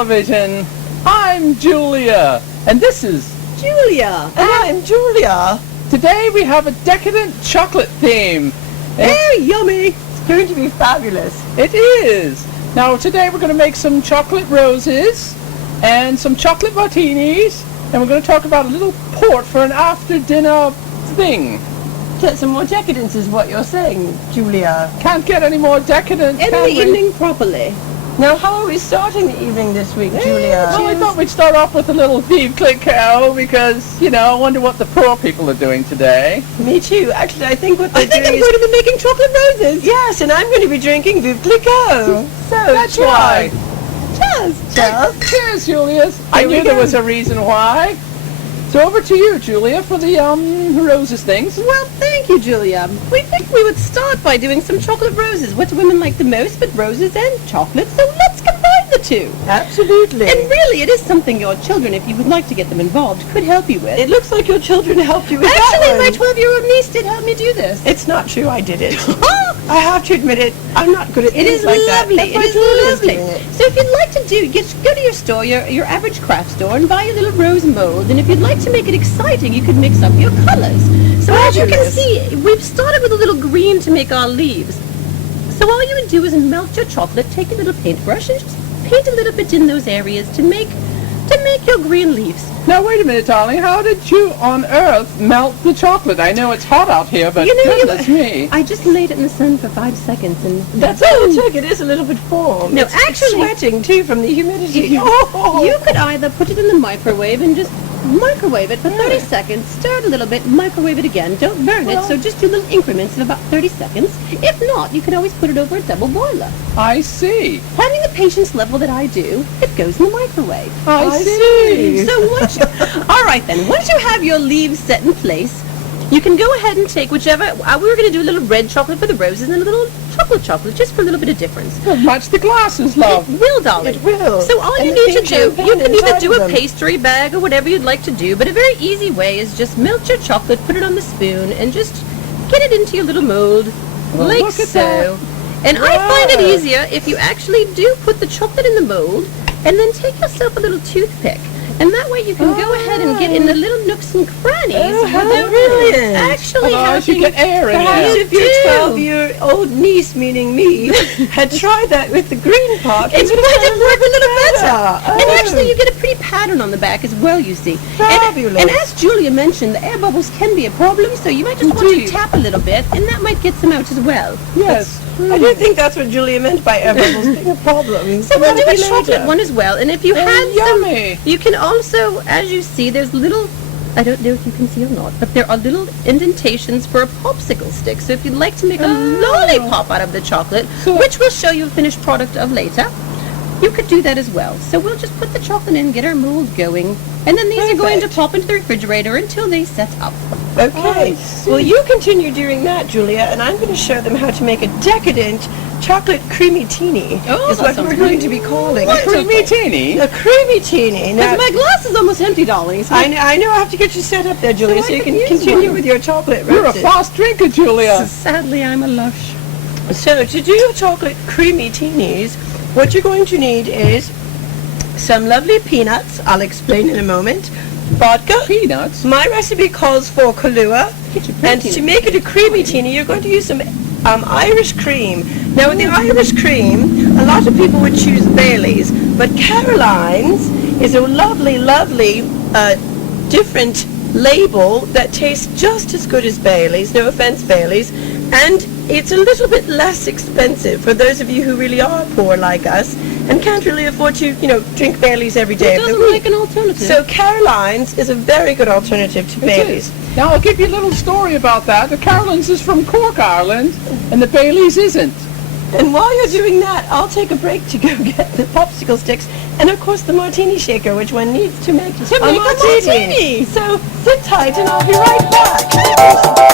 television. I'm Julia, and this is Julia. And I'm Julia. Today we have a decadent chocolate theme. Very yummy. It's going to be fabulous. It is. Now today we're going to make some chocolate roses and some chocolate martinis, and we're going to talk about a little port for an after-dinner thing. Get some more decadence is what you're saying, Julia. Can't get any more decadent, End can the we? evening properly. Now, how are we starting the evening this week, Julia? Well, I thought we'd start off with a little Vive Clicquot because, you know, I wonder what the poor people are doing today. Me too. Actually, I think what they're I think doing I'm going to be making chocolate roses. Yes, and I'm going to be drinking Vive Clicquot. So, That's right. Cheers. Cheers. Cheers, Julius. I Here we knew there go. was a reason why. So over to you, Julia, for the roses things. Well, thank you, Julia. We think we would start by doing some chocolate roses. What do women like the most but roses and chocolate? So let's combine the two. Absolutely. And really, it is something your children, if you would like to get them involved, could help you with. It looks like your children helped you with Actually, that my one. 12-year-old niece did help me do this. It's not true. I did it. I have to admit it. I'm not good at It things is like lovely. that. It That's is why Julia's lovely. doing it. So if you'd like to do, just go to your store, your average craft store, and buy a little rose mold. And if you'd like to make it exciting, you could mix up your colors. So as you can Fabulous. see, we've started with a little green to make our leaves. So all you would do is melt your chocolate, take a little paintbrush, and just paint a little bit in those areas to make your green leaves. Now, wait a minute, darling. How did you on earth melt the chocolate? I know it's hot out here, but goodness me. I just laid it in the sun for 5 seconds, and That's all it took. It is a little bit warm. No, It's actually- sweating too from the humidity. You could either put it in the microwave and just microwave it for 30 seconds, stir it a little bit, microwave it again. Don't burn it, so just do little increments of about 30 seconds. If not, you can always put it over a double boiler. I see. Having the patience level that I do, it goes in the microwave. I see. So once all right then, once you have your leaves set in place, you can go ahead and take whichever, we were going to do a little red chocolate for the roses and a little chocolate, just for a little bit of difference. Match the glasses, love. It will, darling. It will. So all And you the need to pink do, champagne you can either inside do of a them. pastry bag or whatever you'd like to do, but a very easy way is just melt your chocolate, put it on the spoon, and just get it into your little mold, Well, like look at so. that. And I find it Wow. easier if you actually do put the chocolate in the mold, and then take yourself a little toothpick. And that way you can go ahead and get in the little nooks and crannies Oh, how without brilliant. actually Otherwise you having... get air in Perhaps there. if your do. 12-year-old niece, meaning me, had tried that with the green part, It's it would might have have worked a little better. Oh. And actually, you get a pretty pattern on the back as well, you see. Fabulous. And as Julia mentioned, the air bubbles can be a problem, so you might just want Indeed. to tap a little bit, and that might get some out as well. Yes. I do think that's what Julia meant by air bubbles being a problem. So we'll do a Maybe chocolate later. one as well. And if you Oh, had yummy. some, you can also, as you see, there's little, I don't know if you can see or not, but there are little indentations for a popsicle stick. So if you'd like to make a lollipop out of the chocolate, which we'll show you a finished product of later, you could do that as well. So we'll just put the chocolate in, get our mold going, and then these are going to Perfect. pop into the refrigerator until they set up. Okay. I see. Well, you continue doing that, Julia, and I'm going to show them how to make a decadent chocolate creamy teeny. Oh, is that what sounds we're going to be calling A it. creamy teeny. A creamy teeny. Now, Because my glass is almost empty, darling. So I know I have to get you set up there, Julia, So so, I you can can use continue one. with your chocolate You're a roses. fast drinker, Julia. sadly, I'm a lush. So to do your chocolate creamy teenies, what you're going to need is some lovely peanuts. I'll explain in a moment. Vodka. Peanuts. My recipe calls for Kahlua. Get your And protein. to make it a creamy teeny, you're going to use some Irish cream. Now, with the Irish cream, a lot of people would choose Bailey's, but Caroline's is a lovely, lovely different label that tastes just as good as Bailey's. No offense, Bailey's. And it's a little bit less expensive for those of you who really are poor like us and can't really afford to, drink Bailey's every day It of the doesn't week. like an alternative. So Caroline's is a very good alternative to It Bailey's. is. Now, I'll give you a little story about that. The Carolines is from Cork, Ireland, and the Baileys isn't. And while you're doing that, I'll take a break to go get the popsicle sticks and, of course, the martini shaker, which one needs to make a make a martini. So sit tight and I'll be right back.